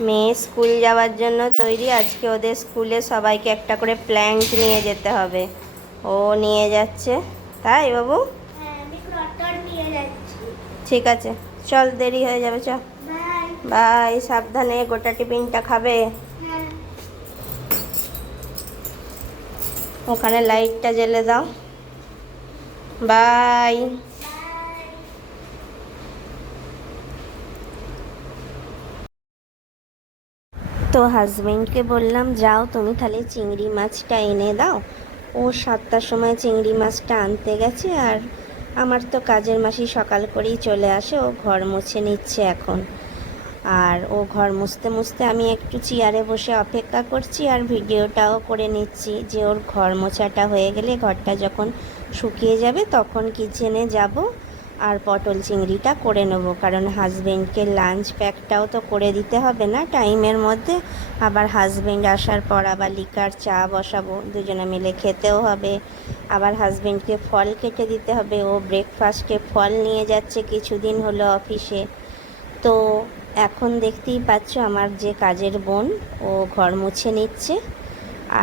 মেয়ে স্কুল যাওয়ার জন্য তৈরি। আজকে ওদের স্কুলে সবাইকে একটা করে প্ল্যান্ট নিয়ে যেতে হবে। ও নিয়ে যাচ্ছে। তাই বাবু? হ্যাঁ ঠিক আছে। চল দেরি হয়ে যাবে চল। বাই। বাই সাবধানে গোটা টিফিনটা খাবে। হ্যাঁ। ওখানে লাইটটা জ্বেলে দাও। বাই। তো হাজবেন্ডকে বললাম, যাও তুমি তাহলে চিংড়ি মাছটা এনে দাও। ও সাতটার সময় চিংড়ি মাছটা আনতে গেছে আর আমার তো কাজের মাসি সকাল করেই চলে আসে, ও ঘর মুছে নিচ্ছে এখন। আর ও ঘর মুছতে মুছতে আমি একটু চেয়ারে বসে অপেক্ষা করছি আর ভিডিওটাও করে নিচ্ছি যে ওর ঘর মোছাটা হয়ে গেলে ঘরটা যখন শুকিয়ে যাবে তখন কিচেনে যাব। আর পটল চিংড়িটা করে নেব, কারণ হাজবেন্ডকে লাঞ্চ প্যাকটাও তো করে দিতে হবে না টাইমের মধ্যে। আবার হাজবেন্ড আসার পর আবার লিকার চা বসাবো, দুজনে মিলে খেতেও হবে। আবার হাজবেন্ডকে ফল কেটে দিতে হবে, ও ব্রেকফাস্টে ফল নিয়ে যাচ্ছে কিছুদিন হলো অফিসে তো এখন দেখতেই পাচ্ছ আমার যে কাজের বোন, ও ঘর মুছে নিচ্ছে।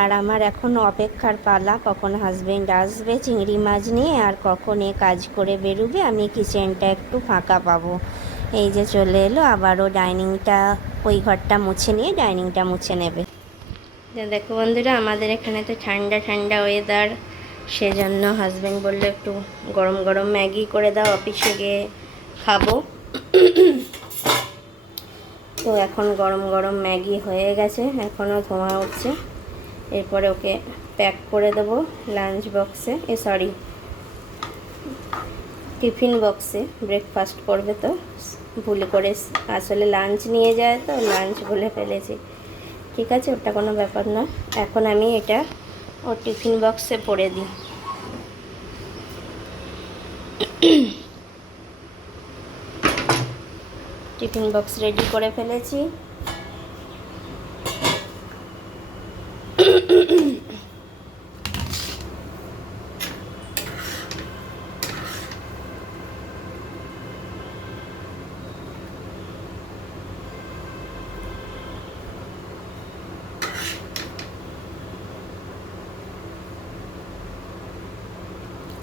আর আমার এখন অপেক্ষার পালা, কখন হাজবেন্ড আসবে, চিংড়ি মাছ নিয়ে আর কখন এ কাজ করে বেরোবে, আমি কিচেনটা একটু ফাঁকা পাবো। এই যে চলে এলো, আবারও ডাইনিংটা ওই ঘরটা মুছে নিয়ে ডাইনিংটা মুছে নেবে। দেখো বন্ধুরা, আমাদের এখানে তো ঠান্ডা ঠান্ডা ওয়েদার সেজন্য হাজবেন্ড বলল একটু গরম গরম ম্যাগি করে দাও, অফিসে গিয়ে খাব। তো এখন গরম গরম ম্যাগি হয়ে গেছে এখনও ধোঁয়া উঠছে। এরপরে ওকে প্যাক করে দেবো লাঞ্চ বক্সে, এ, সরি, টিফিন বক্সে। ব্রেকফাস্ট করবে তো, ভুল করে আসলে লাঞ্চ নিয়ে যায় তো, লাঞ্চ বলে ফেলেছি। ঠিক আছে, ওটা কোনো ব্যাপার না। এখন আমি এটা ওর টিফিন বক্সে পরে দিই। টিফিন বক্স রেডি করে ফেলেছি।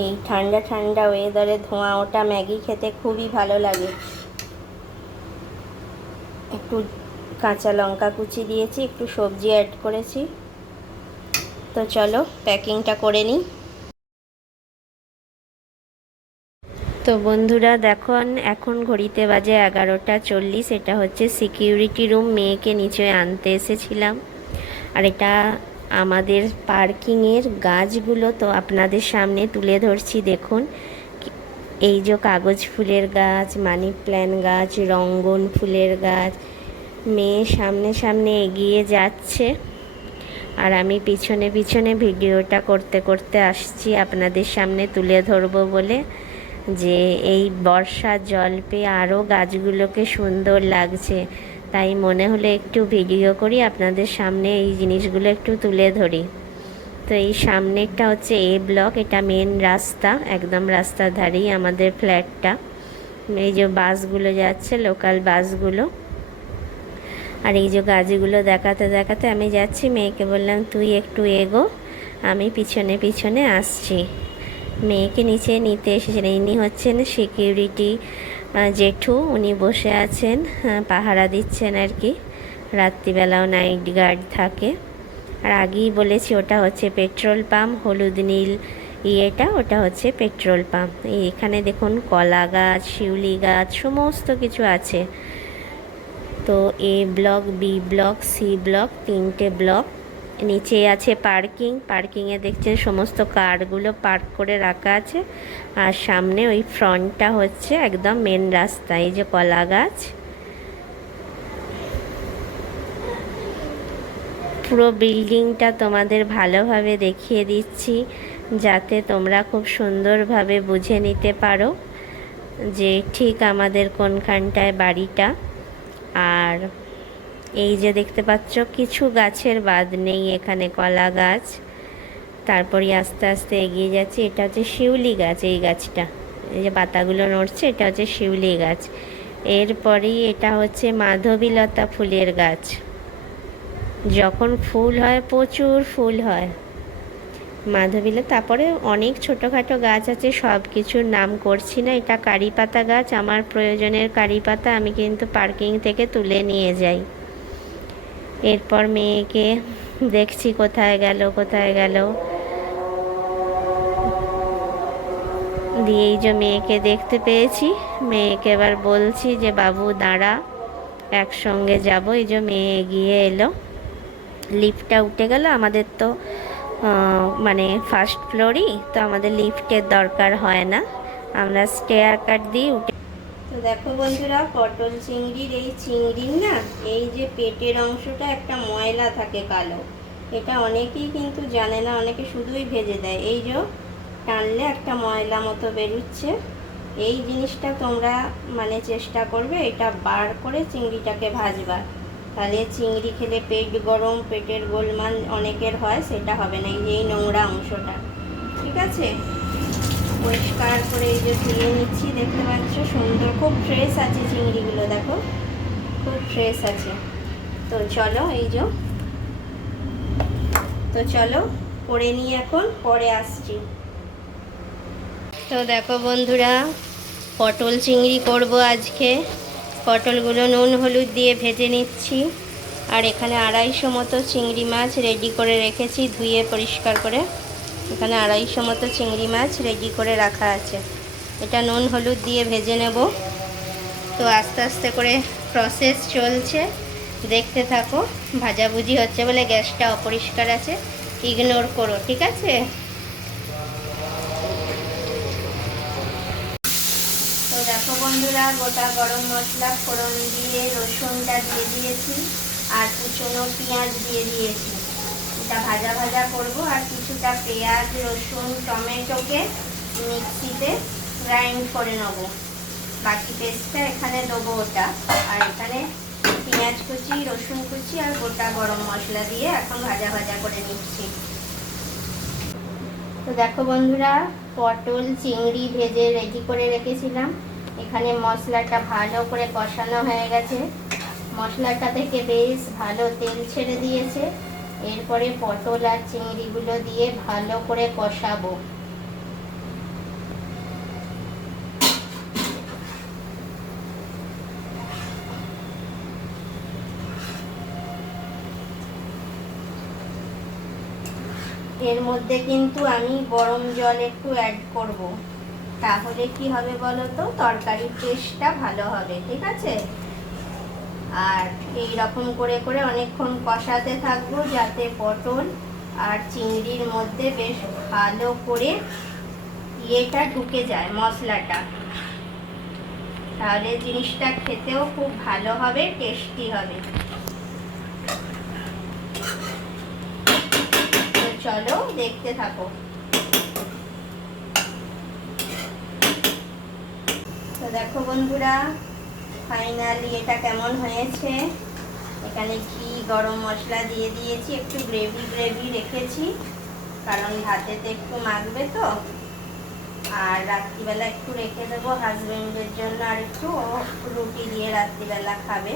এই ঠান্ডা ঠান্ডা ওয়েদারে ধোঁয়া ওটা ম্যাগি খেতে খুবই ভালো লাগে। একটু কাঁচা লঙ্কা কুচি দিয়েছি, একটু সবজি অ্যাড করেছি। তো চলো প্যাকিংটা করে নিই। তো বন্ধুরা দেখুন এখন ঘড়িতে বাজে এগারোটা চল্লিশ, এটা হচ্ছে সিকিউরিটি রুম মেয়েকে নিচে আনতে এসেছিলাম। আর এটা আমাদের পার্কিংয়ের গাছগুলো তো আপনাদের সামনে তুলে ধরছি, দেখুন। এই যে কাগজ ফুলের গাছ মানি প্ল্যান গাছ, রঙ্গন ফুলের গাছ, মেয়ে সামনে সামনে এগিয়ে যাচ্ছে। আর আমি পিছনে পিছনে ভিডিওটা করতে করতে আসছি আপনাদের সামনে তুলে ধরবো বলে, যে এই বর্ষার জল পেয়ে আরও গাছগুলোকে সুন্দর লাগছে। তাই মনে হলে একটু ভিডিও করি, আপনাদের সামনে এই জিনিসগুলো একটু তুলে ধরি। তো এই সামনেরটা হচ্ছে এ ব্লক এটা মেন রাস্তা, একদম রাস্তার ধারেই আমাদের ফ্ল্যাটটা এই যে বাসগুলো যাচ্ছে লোকাল বাসগুলো। আর এই যে গাছগুলো দেখাতে দেখাতে আমি যাচ্ছি, মেয়েকে বললাম, তুই একটু এগো, আমি পিছনে পিছনে আসছি। মেয়েকে নিচে নিতে এসেছেন, ইনি হচ্ছেন সিকিউরিটি জেঠু, উনি বসে আছেন পাহারা দিচ্ছেন আর কি। রাত্রিবেলাও নাইট গার্ড থাকে। আর আগেই বলেছি, ওটা হচ্ছে পেট্রোল পাম্প হলুদ নীল ইয়েটা, ওটা হচ্ছে পেট্রোল পাম্প এখানে দেখুন, কলা গাছ, শিউলি গাছ, সমস্ত কিছু আছে। তো A block, B block, C block, তিনটে ব্লক। নিচে আছে পার্কিং। পার্কিংয়ে দেখছেন সমস্ত কারগুলো পার্ক করে রাখা আছে। আর সামনে ওই ফ্রন্টটা হচ্ছে একদম মেন রাস্তা, এই যে কলা গাছ। পুরো বিল্ডিংটা তোমাদের ভালোভাবে দেখিয়ে দিচ্ছি, যাতে তোমরা খুব সুন্দরভাবে বুঝে নিতে পারো যে ঠিক আমাদের কোনখানটায় বাড়িটা। আর এই যে দেখতে পাচ্ছ, কিছু গাছের বাদ নেই এখানে কলা গাছ। তারপরে আস্তে আস্তে এগিয়ে যাচ্ছে। এটা হচ্ছে শিউলি গাছ, এই গাছটা। এই যে পাতাগুলো নড়ছে, এটা হচ্ছে শিউলি গাছ। এরপরেই এটা হচ্ছে মাধবীলতা ফুলের গাছ। যখন ফুল হয়, প্রচুর ফুল হয়। মাধবীলতা, তারপরে অনেক ছোটোখাটো গাছ আছে সব কিছুর নাম করছি না। এটা কারি পাতা গাছ, আমার প্রয়োজনের কারি পাতা আমি কিন্তু পার্কিং থেকে তুলে নিয়ে যাই। এরপর মেয়েকে দেখছি, কোথায় গেল কোথায় গেল? দিয়ে এই যে মেয়েকে দেখতে পেয়েছি, মেয়েকে এবার বলছি যে, বাবু, দাঁড়া, একসঙ্গে যাব। এই যে মেয়ে এগিয়ে এলো। লিফটটা উঠে গেল। আমাদের তো মানে ফার্স্ট ফ্লোরই তো আমাদের লিফটের দরকার হয় না। আমরা স্টেয়ার কাট দিয়ে উঠে তো দেখো বন্ধুরা, পটল চিংড়ির এই চিংড়ির না, এই যে পেটের অংশটা একটা ময়লা থাকে কালো। এটা অনেকেই কিন্তু জানে না, অনেকে শুধুই ভেজে দেয়। এই যে টানলে একটা ময়লা মতো বেরুচ্ছে। এই জিনিসটা তোমরা মানে চেষ্টা করবে, এটা বার করে চিংড়িটাকে ভাজবা। তাহলে চিংড়ি খেলে পেট গরম, পেটের গোলমান অনেকের হয়, সেটা হবে না। এই নোংরা অংশটা। ঠিক আছে? পরিষ্কার করে এই যে ধুয়ে নিচ্ছি, দেখতে পাচ্ছ? সুন্দর, খুব ফ্রেশ আছে চিংড়িগুলো, দেখো। খুব ফ্রেশ আছে। তো চলো, এই যে। তো চলো, করে নিই এখন, পরে আসছি। তো দেখো বন্ধুরা, পটল চিংড়ি করব আজকে। পটলগুলো নুন, হলুদ দিয়ে ভেজে নিচ্ছি। আর এখানে আড়াইশো মতো চিংড়ি মাছ রেডি করে রেখেছি, ধুয়ে পরিষ্কার করে। এখানে আড়াইশো মতো চিংড়ি মাছ রেডি করে রাখা আছে। এটা নুন, হলুদ দিয়ে ভেজে নেব। তো আস্তে আস্তে করে প্রসেস চলছে। দেখতে থাকো, ভাজাভুজি হচ্ছে বলে গ্যাসটা অপরিষ্কার আছে। ইগনোর করো, ঠিক আছে? তো দেখো বন্ধুরা, গোটা গরম মশলা ফোড়ন দিয়ে রসুনটা দিয়ে দিয়েছি। আর কুচনো পেঁয়াজ দিয়ে দিয়েছি। এটা ভাজা ভাজা করব আর কিছুটা পেঁয়াজ, রসুন, টমেটোকে মিক্সিতে গ্রাইন্ড করে নেব। বাকি পেস্টটা এখানে দেবো ওটা। আর এখানে পেঁয়াজ কুচি, রসুন কুচি আর গোটা গরম মশলা দিয়ে এখন ভাজা ভাজা করে নিচ্ছি। তো দেখো বন্ধুরা, পটল, চিংড়ি ভেজে রেডি করে রেখেছিলাম। এখানে মশলাটা ভালো করে কষানো হয়ে গেছে। মশলাটা থেকে বেশ ভালো তেল ছেড়ে দিয়েছে। এরপরে পটল আর চিংড়িগুলো দিয়ে ভালো করে কষাবো। এর মধ্যে কিন্তু আমি গরম জল একটু অ্যাড করব। তাহলে কি হবে বলো তো? তরকারির টেস্টটা ভালো হবে, ঠিক আছে? আর এই রকম করে করে অনেকক্ষণ কষাতে থাকব যাতে পটল আর চিংড়ির মধ্যে বেশ ভালো করে ইয়েটা ঢুকে যায়, মশলাটা। তাহলে জিনিসটা খেতেও খুব ভালো হবে, টেস্টি হবে। তো চলো দেখতে থাকো। তো দেখো বন্ধুরা ফাইনালি এটা কেমন হয়েছে? এখানে ঘি গরম মশলা দিয়ে দিয়েছি? একটু গ্রেভি গ্রেভি রেখেছি। কারণ ভাতেতে একটু মাখবে তো। আর রাত্রিবেলা একটু রেখে দেবো হাজবেন্ডের জন্য। আর একটু রুটি দিয়ে রাত্রিবেলা খাবে।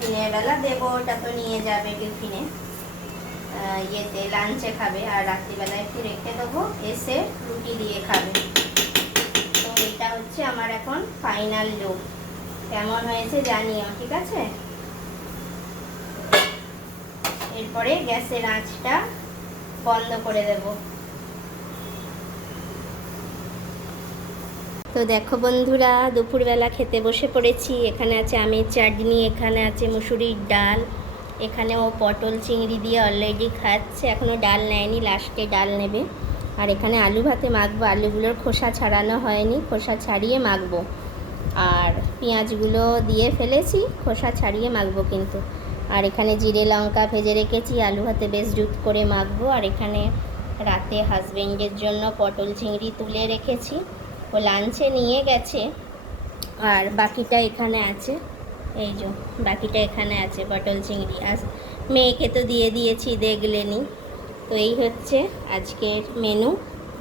দিনের বেলা দেবো, ওটা তো নিয়ে যাবে টিফিনে। ইয়েতে লাঞ্চে খাবে। আর রাত্রিবেলা একটু রেখে দেবো, এসে রুটি দিয়ে খাবে। হচ্ছে আমার এখন ফাইনাল লুক কেমন হয়েছে জানিও, ঠিক আছে? এরপরে গ্যাসের আঁচটা বন্ধ করে দেব। তো দেখো বন্ধুরা, দুপুরবেলা খেতে বসে পড়েছি। এখানে আছে আমের চাটনি, এখানে আছে মুসুরির ডাল এখানে ও পটল চিংড়ি দিয়ে অলরেডি খাচ্ছে। এখনও ডাল নেয়নি লাস্টে ডাল নেবে। আর এখানে আলু ভাতে মাখবো। আলুগুলোর খোসা ছাড়ানো হয়নি, খোসা ছাড়িয়ে মাখবো। আর পেঁয়াজগুলো দিয়ে ফেলেছি, খোসা ছাড়িয়ে মাখবো কিন্তু। আর এখানে জিরে লঙ্কা ভেজে রেখেছি, আলু ভাতে বেশ জুত করে মাখবো। আর এখানে রাতে হাজবেন্ডের জন্য পটল চিংড়ি তুলে রেখেছি। ও লাঞ্চে নিয়ে গেছে। আর বাকিটা এখানে আছে। এই যে, বাকিটা এখানে আছে পটল চিংড়ি। আর মেয়েকে তো দিয়ে দিয়েছি, দেখলেনি। তো এই হচ্ছে আজকের মেনু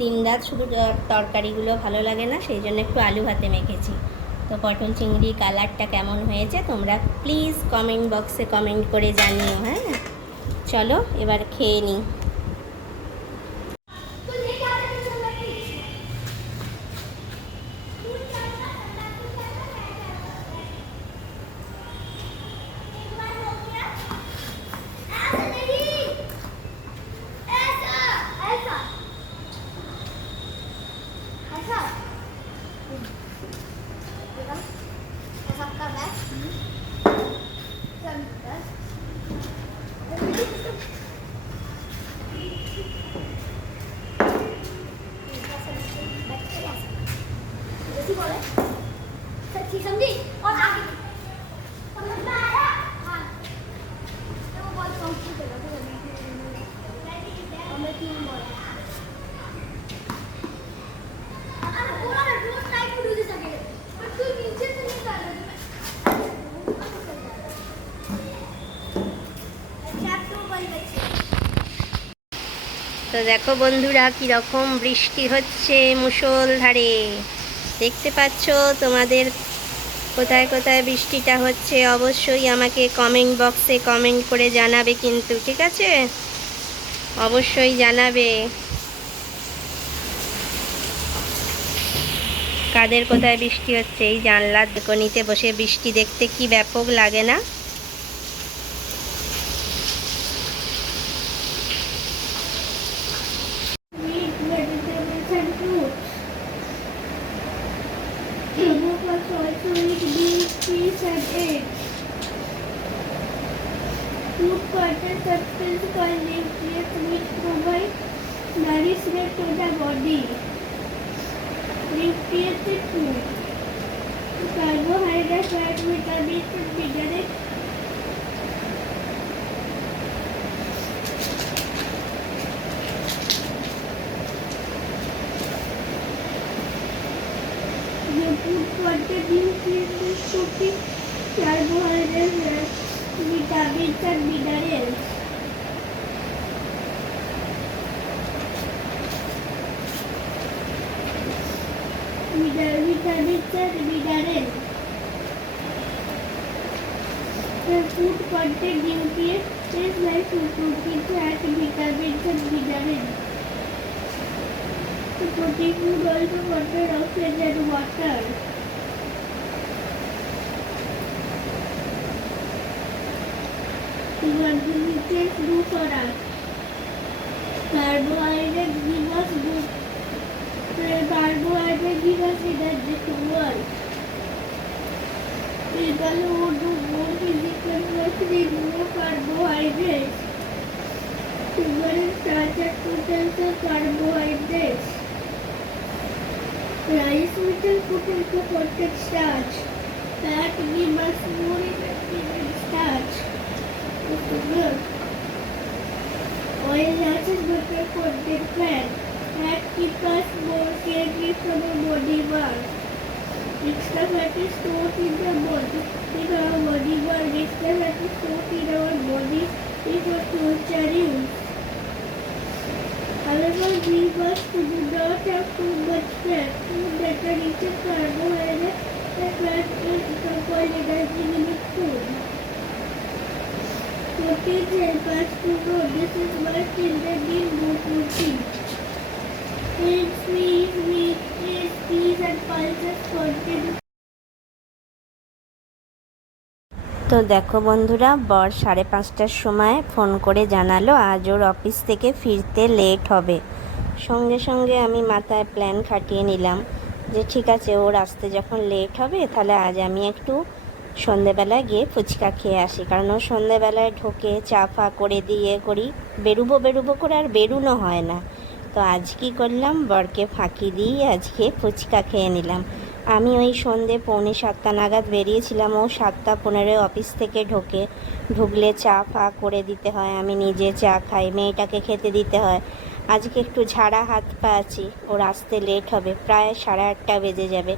দিন রাত শুধু তরকারিগুলো ভালো লাগে না, সেই জন্য একটু আলু ভাতে মেখেছি। তো পটল চিংড়ি কালারটা কেমন হয়েছে তোমরা প্লিজ কমেন্ট বক্সে কমেন্ট করে জানিও হ্যাঁ? চলো এবার খেয়ে নিই। তো দেখো বন্ধুরা, কীরকম বৃষ্টি হচ্ছে মুষলধারে। দেখতে পাচ্ছ তোমাদের কোথায় কোথায় বৃষ্টিটা হচ্ছে? অবশ্যই আমাকে কমেন্ট বক্সে কমেন্ট করে জানাবে কিন্তু, ঠিক আছে? অবশ্যই জানাবে। কাদের কোথায় বৃষ্টি হচ্ছে? এই জানলার দোকনিতে বসে বৃষ্টি দেখতে কি ব্যাপক লাগে না? क्वार्टर कैप्टन कॉल लेती है पुलिस को भाई नारी से बॉडी कार्बोहाइड्रेट विटामिन बिगड़े carbohydrate with the wheels and with the rails. With the with the wheels and with the rails. The food content nutrient is like protein fat vitamins and minerals. The protein food also contains oxygen and water. Us energy to work. People who do more physical work need more carbohydrates. Sugar and starch are potential carbohydrates. Rice metal potato contains starch. Fat gives us more effective than starch. Sugar. Oil gases butter contain fat. Fat keeps us more from body mass. Extra fat is stored in the body. In our body mass, extra fat is stored in our for. However, we must do not have too much fat. Food that are in carbohydrates is. Proteins help us to grow. This is why children need more protein. Eggs, fish, meat, cheese, peas and pulses contain তো দেখো বন্ধুরা বর সাড়ে পাঁচটার সময় phone করে জানালো আজ ওর অফিস থেকে ফিরতে লেট হবে সঙ্গে সঙ্গে আমি মাথায় প্ল্যান খাটিয়ে নিলাম যে ঠিক আছে ওর আসতে যখন লেট হবে তাহলে আজ আমি একটু সন্ধেবেলায় গিয়ে ফুচকা খেয়ে আসি। কারণ ও সন্ধেবেলায় ঢোকে, চা ফা করে দিয়ে করি। বেরুবো বেরুবো করে আর বেরুনো হয় না। তো আজ কি করলাম? বরকে ফাঁকি দিয়ে আজকে ফুচকা খেয়ে নিলাম। আমি ওই সন্ধে পৌনে সাতটা নাগাদ বেরিয়েছিলাম। ও সাতটা পনেরো অফিস থেকে ঢোকে। ঢুকলে চা ফা করে দিতে হয়। আমি নিজে চা খাই। মেয়েটাকে খেতে দিতে হয়। আজকে একটু ঝাড়া হাত পা আছি। ওর আসতে লেট হবে। প্রায় সাড়ে আটটা বেজে যাবে।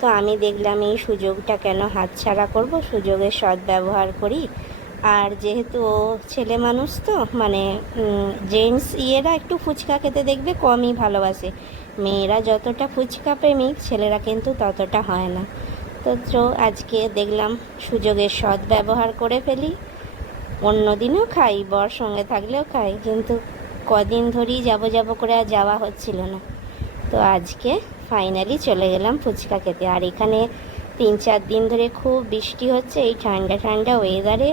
তো আমি দেখলাম এই সুযোগটা কেন হাতছাড়া করব? সুযোগের সদ্ব্যবহার করি। আর যেহেতু ও ছেলে মানুষ তো মানে জেন্টস ইয়েরা একটু ফুচকা খেতে দেখবে, কমই ভালোবাসে। মেয়েরা যতটা ফুচকা প্রেমিক, ছেলেরা কিন্তু ততটা হয় না। তো আজকে দেখলাম সুযোগের সৎ ব্যবহার করে ফেলি। অন্য দিনও খাই, বর সঙ্গে থাকলেও খাই, কিন্তু কদিন ধরেই যাব যাব করে আর যাওয়া হচ্ছিল না। তো আজকে ফাইনালি চলে গেলাম ফুচকা খেতে। আর এখানে তিন চার দিন ধরে খুব বৃষ্টি হচ্ছে, এই ঠান্ডা ঠান্ডা ওয়েদারে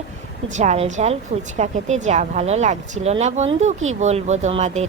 ঝাল ঝাল ফুচকা খেতে যা ভালো লাগছিল না বন্ধু, কি বলব তোমাদের?